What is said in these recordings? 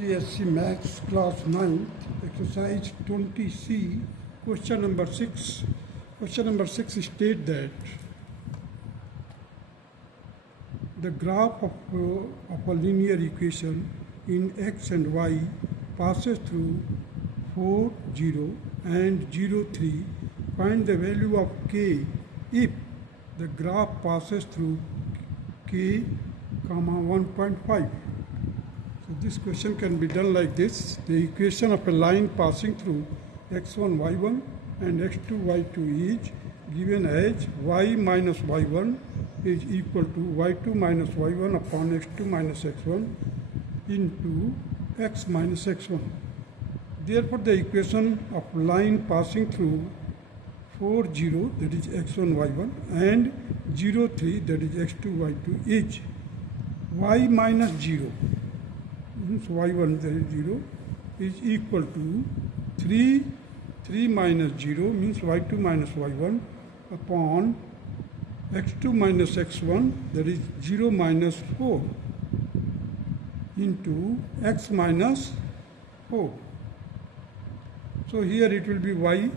ICSE Maths Class 9, Exercise 20C, question number 6. Question number 6 states that the graph of a linear equation in x and y passes through 4, 0 and 0, 3. Find the value of k if the graph passes through k, 1.5. So this question can be done like this. The equation of a line passing through x1, y1 and x2, y2 is given as y minus y1 is equal to y2 minus y1 upon x2 minus x1 into x minus x1. Therefore, the equation of line passing through 4, 0, that is x1, y1 and 0, 3, that is x2, y2 is y minus 0 means y1 that is 0 is equal to 3 minus 0 means y2 minus y1 upon x2 minus x1 that is 0 minus 4 into x minus 4. So here it will be y,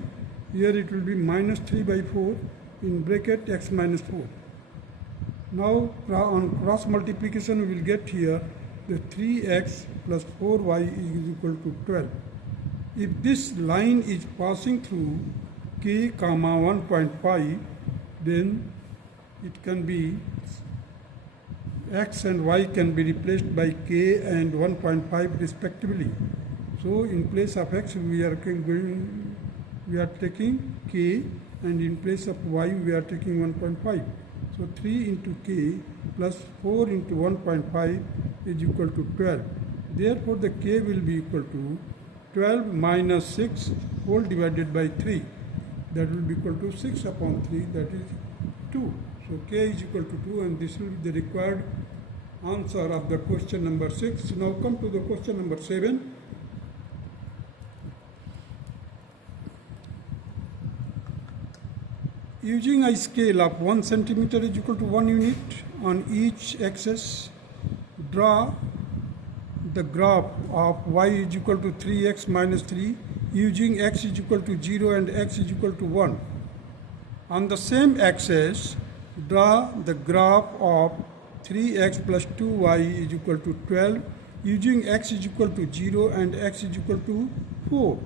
here it will be minus 3 by 4 in bracket x minus 4. Now on cross multiplication we will get here the 3x plus 4y is equal to 12. If this line is passing through k, 1.5, then it can be x and y can be replaced by k and 1.5 respectively. So in place of x we are taking k, and in place of y we are taking 1.5. So 3 into k plus 4 into 1.5 is equal to 12. Therefore, the k will be equal to 12 minus 6 whole divided by 3. That will be equal to 6 upon 3, that is 2. So k is equal to 2, and this will be the required answer of the question number 6. Now come to the question number 7. Using a scale of 1 centimeter is equal to 1 unit on each axis, draw the graph of y is equal to 3x minus 3 using x is equal to 0 and x is equal to 1. On the same axis, draw the graph of 3x plus 2y is equal to 12 using x is equal to 0 and x is equal to 4.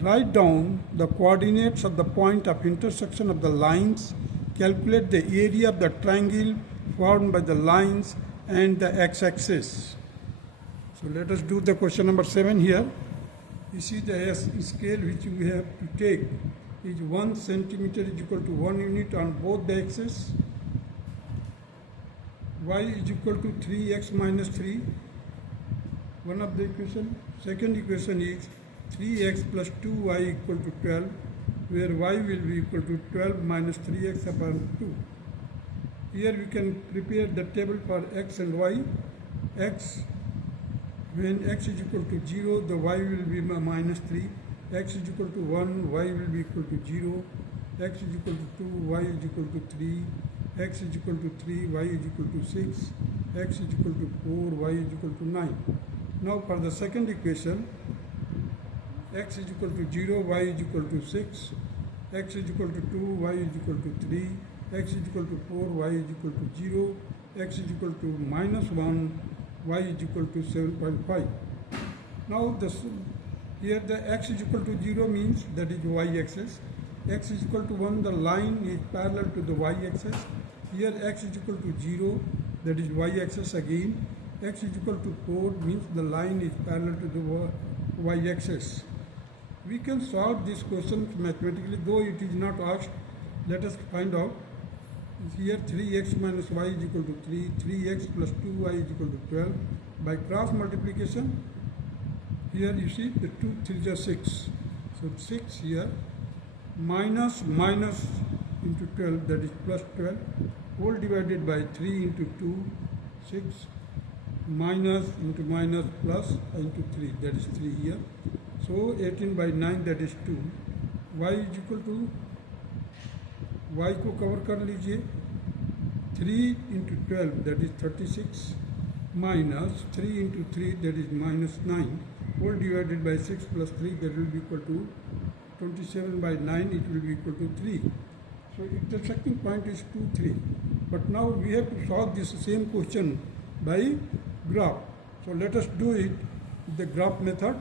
Write down the coordinates of the point of intersection of the lines, calculate the area of the triangle formed by the lines and the x-axis. So let us do the question number 7 here. You see the scale which we have to take is 1 centimeter is equal to 1 unit on both the axes. Y is equal to 3x minus 3, one of the equation. Second equation is 3x plus 2y equal to 12, where y will be equal to 12 minus 3x upon 2. Here we can prepare the table for x and y. X, when x is equal to 0, the y will be minus 3. X is equal to 1, y will be equal to 0. X is equal to 2, y is equal to 3. X is equal to 3, y is equal to 6. X is equal to 4, y is equal to 9. Now for the second equation, x is equal to 0, y is equal to 6, x is equal to 2, y is equal to 3, x is equal to 4, y is equal to 0, x is equal to minus 1, y is equal to 7.5. Now here the x is equal to 0 means that is y-axis. X is equal to 1, the line is parallel to the y-axis. Here x is equal to 0, that is y-axis again. X is equal to 4 means the line is parallel to the y-axis. We can solve this question mathematically, though it is not asked. Let us find out. Here 3x minus y is equal to 3, 3x plus 2y is equal to 12. By cross multiplication, here you see the 2 3 are 6. So 6 here, minus into 12, that is plus 12, whole divided by 3 into 2, 6, minus into minus plus into 3, that is 3 here. So 18 by 9, that is 2. Y is equal to, y को cover कर लीजिए, 3 into 12, that is 36, minus 3 into 3, that is minus 9, whole divided by 6 plus 3, that will be equal to 27 by 9, it will be equal to 3. So intersecting point is 2, 3. But now we have to solve this same question by graph. So let us do it with the graph method.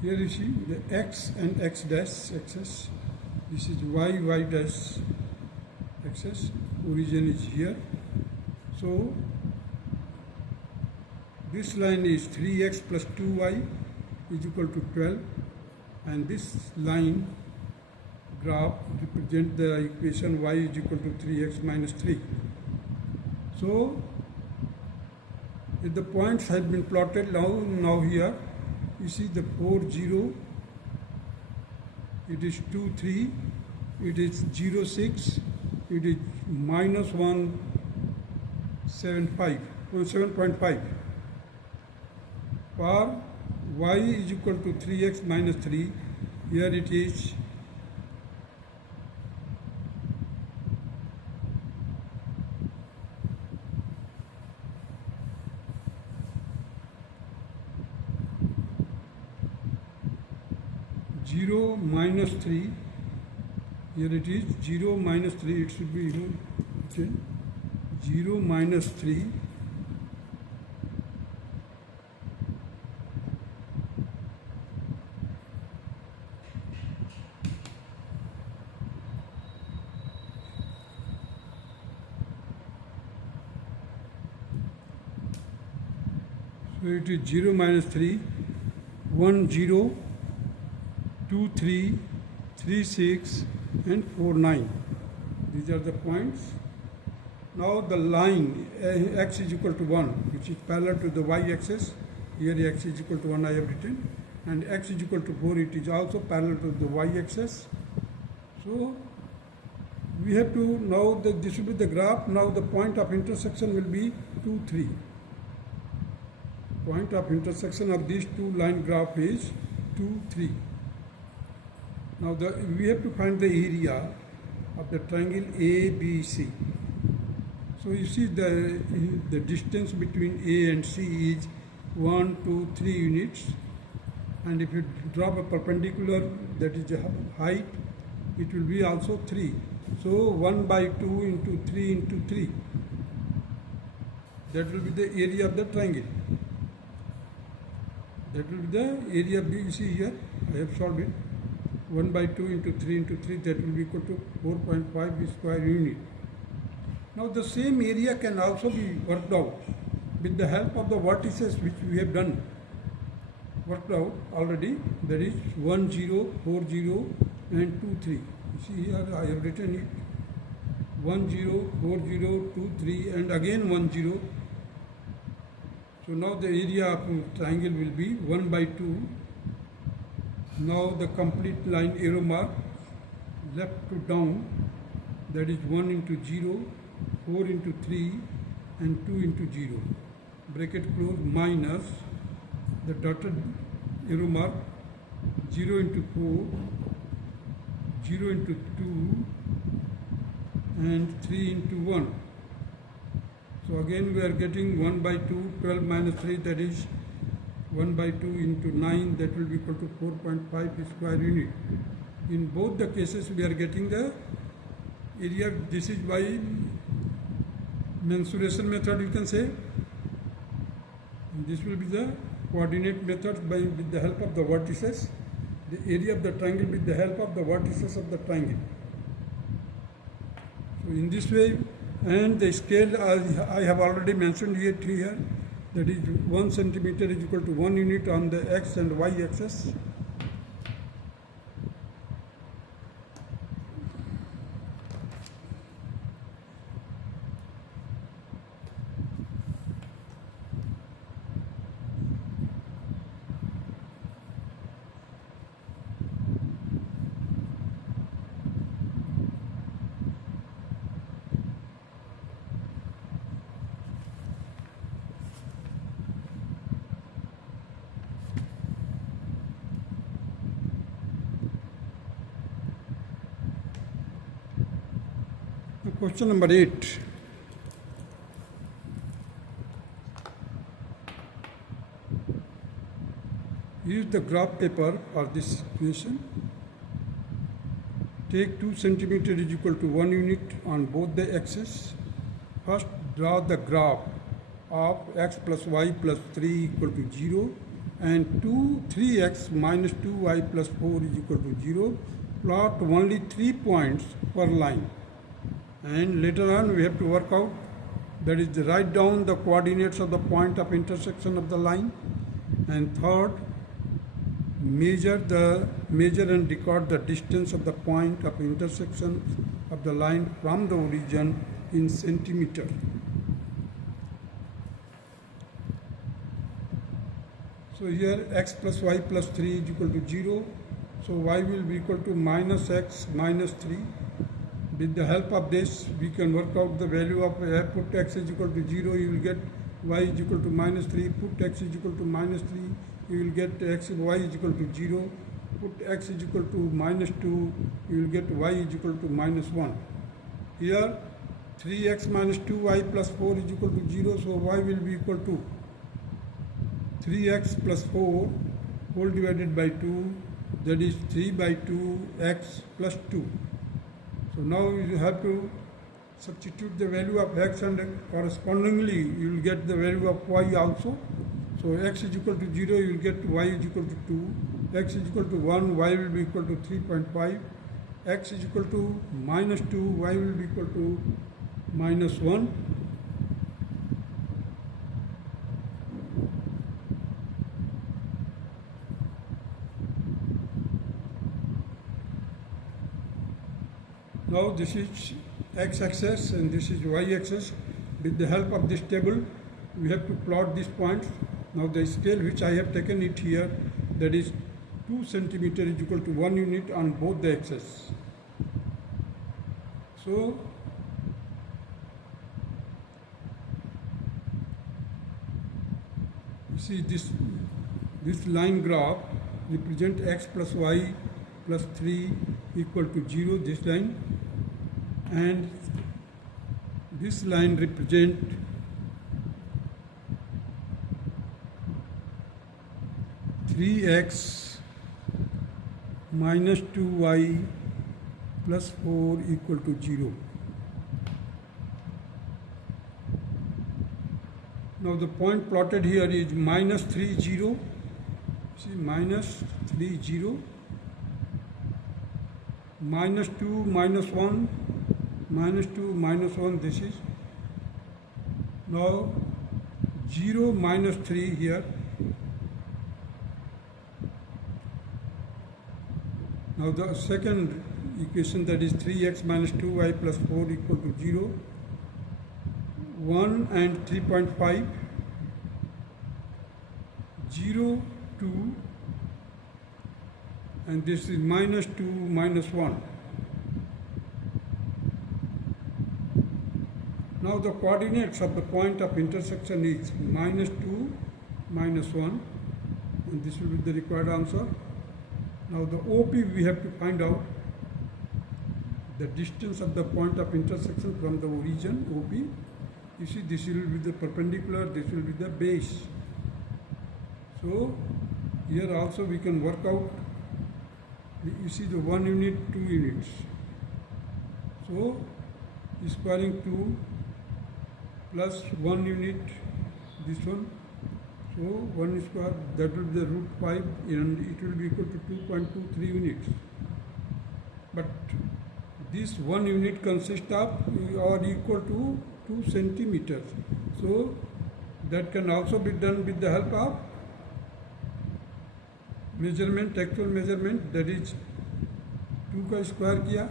Here you see the x and x dash axis. This is y dash axis. Origin is here. So this line is 3x plus 2y is equal to 12, and this line graph represents the equation y is equal to 3x minus 3. So if the points have been plotted now here, you see the 4, 0, it is 2, 3, it is 0, 6, it is minus 1, 7, 5, 7.5. For y is equal to 3x minus 3, here it is 0 minus 3, here it is 0 minus 3, it should be 0 minus 3, so it is 0 minus 3, 1, 0, 2, 3, 3, 6 and 4, 9. These are the points. Now the line x is equal to 1, which is parallel to the y-axis. Here x is equal to 1 I have written, and x is equal to 4, it is also parallel to the y-axis. So we have to, now that this will be the graph, now the point of intersection will be 2, 3. Point of intersection of these two line graph is 2, 3. Now we have to find the area of the triangle ABC. So you see the distance between A and C is 1, 2, 3 units, and if you drop a perpendicular, that is the height, it will be also 3. So 1 by 2 into 3 into 3. That will be the area of the triangle. That will be the area B. You see here, I have solved it. 1 by 2 into 3 into 3, that will be equal to 4.5 square unit. Now the same area can also be worked out with the help of the vertices which we have done. Worked out already, that is 1, 0, 4, 0 and 2, 3. You see here I have written it. 1, 0, 4, 0, 2, 3 and again 1, 0. So now the area of triangle will be 1 by 2. Now the complete line arrow mark left to down, that is 1 into 0, 4 into 3 and 2 into 0. Bracket close minus the dotted arrow mark 0 into 4, 0 into 2 and 3 into 1. So again we are getting 1 by 2, 12 minus 3, that is 1 by 2 into 9, that will be equal to 4.5 square unit. In both the cases we are getting the area. This is by mensuration method, you can say. And this will be the coordinate method with the help of the vertices. The area of the triangle with the help of the vertices of the triangle. So in this way, and the scale I have already mentioned it here, that is 1 centimeter is equal to 1 unit on the x and y axis. Question number 8. Use the graph paper for this equation. Take 2 centimeter is equal to 1 unit on both the axes. First, draw the graph of x plus y plus 3 equal to 0 and 3x minus 2y plus 4 is equal to 0. Plot only 3 points per line. And later on we have to work out, that is, write down the coordinates of the point of intersection of the line. And third, measure and record the distance of the point of intersection of the line from the origin in centimeter. So here x plus y plus 3 is equal to 0. So y will be equal to minus x minus 3. With the help of this, we can work out the value of put x is equal to 0, you will get y is equal to minus 3. Put x is equal to minus 3, you will get x y is equal to 0. Put x is equal to minus 2, you will get y is equal to minus 1. Here 3x minus 2y plus 4 is equal to 0, so y will be equal to 3x plus 4 whole divided by 2, that is 3 by 2 x plus 2. So now you have to substitute the value of x and correspondingly you will get the value of y also. So x is equal to 0, you will get y is equal to 2, x is equal to 1, y will be equal to 3.5, x is equal to minus 2, y will be equal to minus 1. Now this is x-axis and this is y-axis. With the help of this table, we have to plot these points. Now the scale which I have taken it here, that is 2 centimeter is equal to 1 unit on both the axes. So you see this line graph represent x plus y plus 3 equal to 0, this line, and this line represent three x minus 2y plus 4 equal to 0. Now the point plotted here is minus 3 0. See, minus 3 0, minus 2 minus 1, minus 2 minus 1, this is. Now 0 minus 3 here. Now the second equation, that is 3x minus 2y plus 4 equal to 0, 1 and 3.5, 0, 2, and this is minus 2 minus 1. Now the coordinates of the point of intersection is minus 2 minus 1, and this will be the required answer. Now the OP we have to find out the distance of the point of intersection from the origin, OP. You see, this will be the perpendicular, this will be the base. So here also we can work out, you see, the 1 unit, 2 units. So squaring 2 plus 1 unit, this one. So 1 square, that will be the root 5, and it will be equal to 2.23 units. But this 1 unit consists of or equal to 2 centimeters. So that can also be done with the help of measurement, actual measurement, that is 2 का square किया,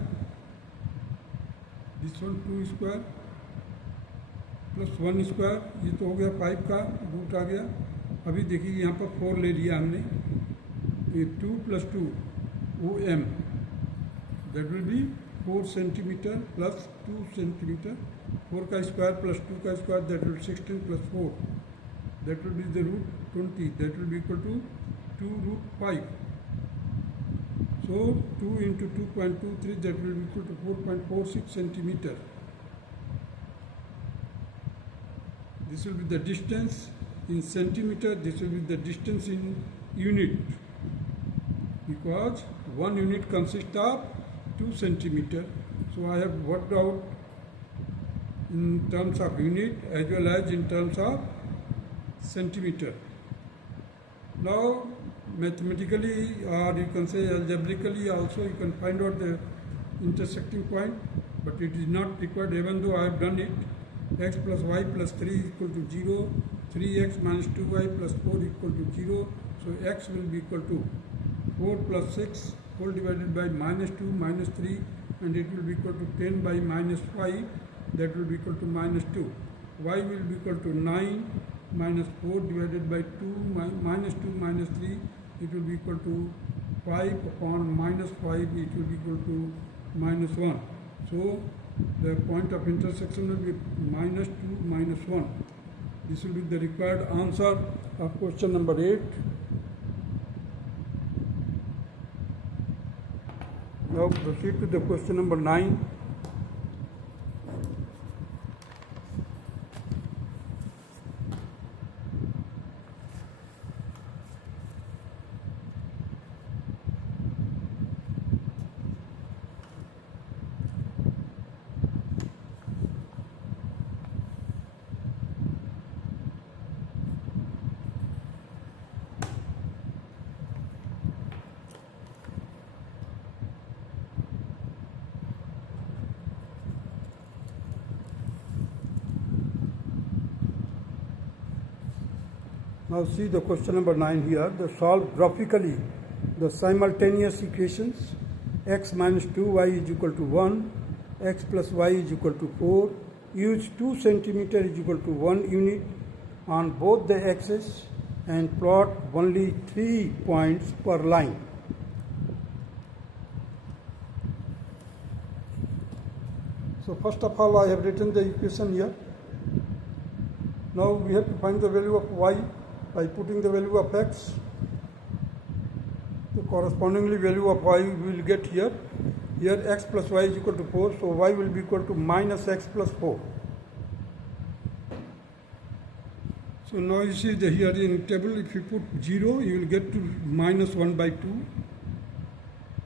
this one 2 square plus 1 square, ये तो हो गया 5 का root आ गया. अभी देखिए यहाँ पर 4 ले लिया हमने, ये 2 plus 2 OM, that will be 4 centimeter plus 2 centimeter, 4 का square plus 2 का square, that will be 16 plus 4, that will be the root 20, that will be equal to 2 root 5. So 2 into 2.23, that will be equal to 4.46 centimeter. This will be the distance in centimeter, this will be the distance in unit, because 1 unit consists of 2 centimeter. So I have worked out in terms of unit as well as in terms of centimeter. Now mathematically, or you can say algebraically also, you can find out the intersecting point, but it is not required even though I have done it. X plus y plus 3 is equal to 0, 3x minus 2y plus 4 equal to 0, so x will be equal to 4 plus 6 whole divided by minus 2 minus 3, and it will be equal to 10 by minus 5, that will be equal to minus 2. Y will be equal to 9 minus 4 divided by 2 minus 2 minus 3, it will be equal to 5 upon minus 5, it will be equal to minus 1. So the point of intersection will be minus 2 minus 1. This will be the required answer of question number 8. Now proceed to the question number 9. Now see the question number 9 here. The solve graphically the simultaneous equations x minus 2y is equal to 1, x plus y is equal to 4. Use 2 centimeter is equal to 1 unit on both the axes and plot only 3 points per line. So first of all, I have written the equation here. Now we have to find the value of y by putting the value of x. The correspondingly value of y we will get here. Here x plus y is equal to 4, so y will be equal to minus x plus 4. So now you see the here in table, if you put 0, you will get to minus 1 by 2.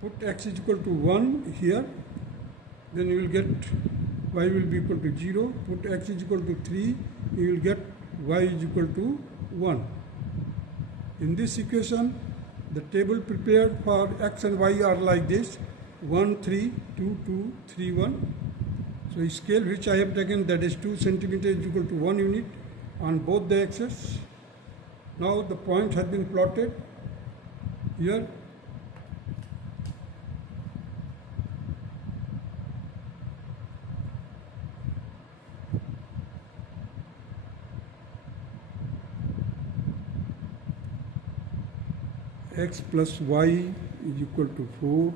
Put x is equal to 1 here, then you will get y will be equal to 0. Put x is equal to 3, you will get y is equal to 1. In this equation, the table prepared for x and y are like this: 1, 3, 2, 2, 3, 1. So scale which I have taken, that is 2 centimeter is equal to 1 unit on both the axes. Now the point has been plotted here. X plus y is equal to 4.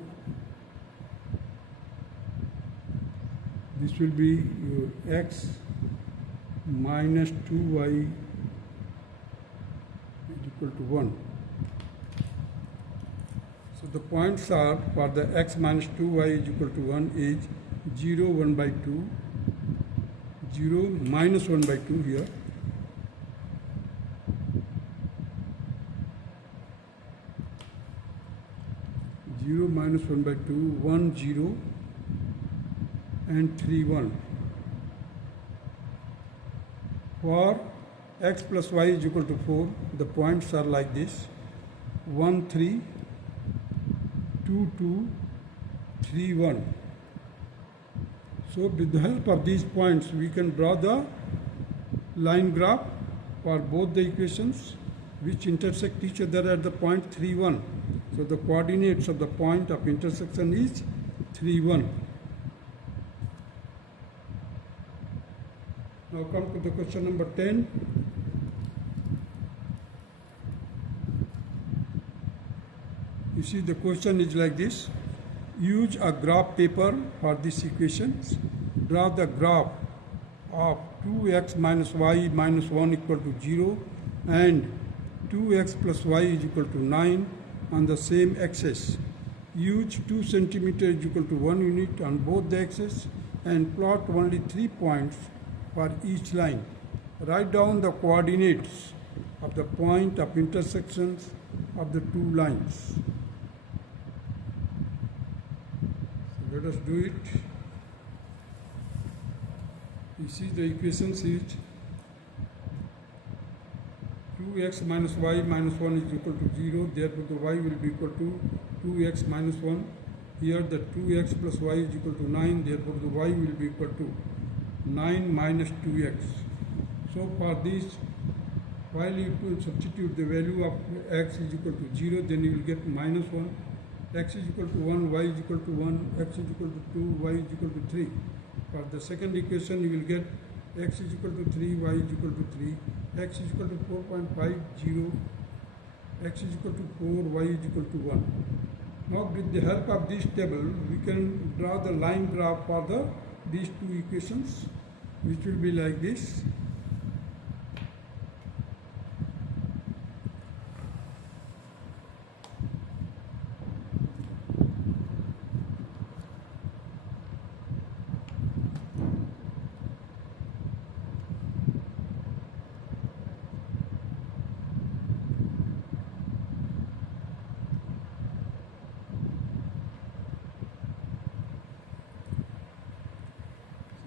This will be your x minus 2y is equal to 1. So the points are for the x minus 2y is equal to 1 is 0, 1 by 2, 0, minus 1 by 2 here. 0 minus 1 by 2, 1, 0 and 3, 1. For x plus y is equal to 4, the points are like this: 1, 3, 2, 2, 3, 1. So with the help of these points, we can draw the line graph for both the equations which intersect each other at the point 3, 1. So the coordinates of the point of intersection is 3, 1. Now come to the question number 10. You see the question is like this: use a graph paper for these equations. Draw the graph of 2x minus y minus 1 equal to 0 and 2x plus y is equal to 9 on the same axis. Use 2 centimeter is equal to 1 unit on both the axes and plot only 3 points for each line. Write down the coordinates of the point of intersections of the two lines. So let us do it. You see the equations is 2x minus y minus 1 is equal to 0. Therefore, the y will be equal to 2x minus 1. Here the 2x plus y is equal to 9. Therefore, the y will be equal to 9 minus 2x. So for this, while you substitute the value of x is equal to 0, then you will get minus 1. X is equal to 1, y is equal to 1, x is equal to 2, y is equal to 3. For the second equation, you will get x is equal to 3, y is equal to 3, x is equal to 4.50, x is equal to 4, y is equal to 1. Now with the help of this table, we can draw the line graph for these two equations, which will be like this.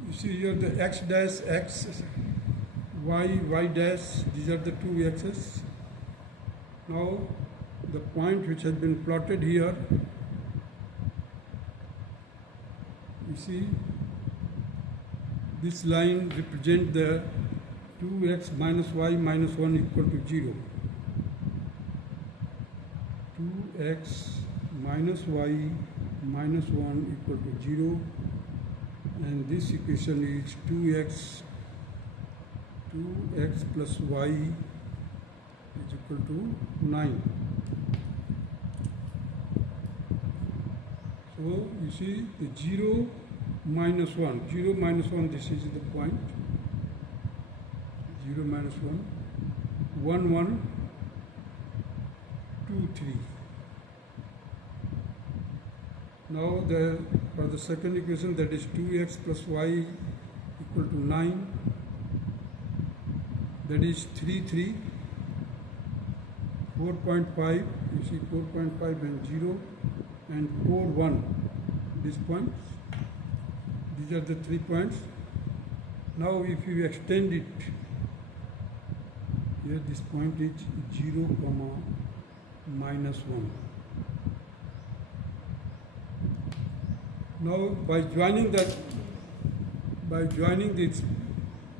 You see here the x dash, x, y dash, these are the two x's. Now the point which has been plotted here, you see this line represents the 2x minus y minus 1 equal to 0. 2x minus y minus 1 equal to 0. And this equation is 2x plus y is equal to 9. So you see the 0 minus 1, 0 minus 1, this is the point, 0 minus 1, 1, 1, 2, 3. Now for the second equation, that is 2x plus y equal to 9, that is 3, 3, 4.5, you see 4.5 and 0, and 4, 1, these points, these are the 3 points. Now if you extend it, here this point is 0, minus 1. Now by joining these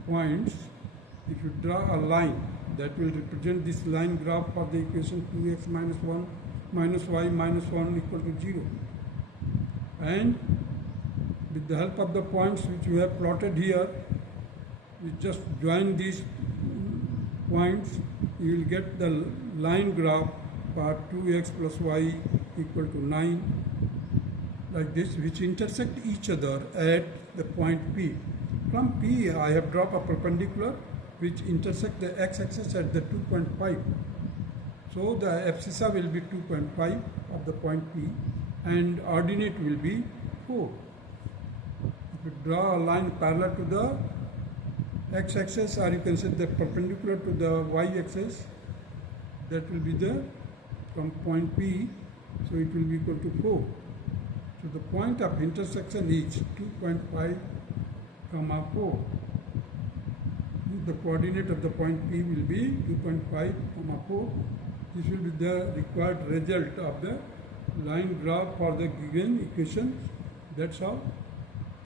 points, if you draw a line that will represent this line graph for the equation 2x minus 1 minus y minus 1 equal to 0, and with the help of the points which we have plotted here, we just join these points, you will get the line graph for 2x plus y equal to 9, like this, which intersect each other at the point P. From P, I have dropped a perpendicular which intersect the x-axis at the 2.5. So the abscissa will be 2.5 of the point P, and ordinate will be 4. If you draw a line parallel to the x-axis, or you can say the perpendicular to the y-axis, that will be the from point P, so it will be equal to 4. So the point of intersection is 2.5, 4. The coordinate of the point P will be 2.5, 4. This will be the required result of the line graph for the given equation. That's all.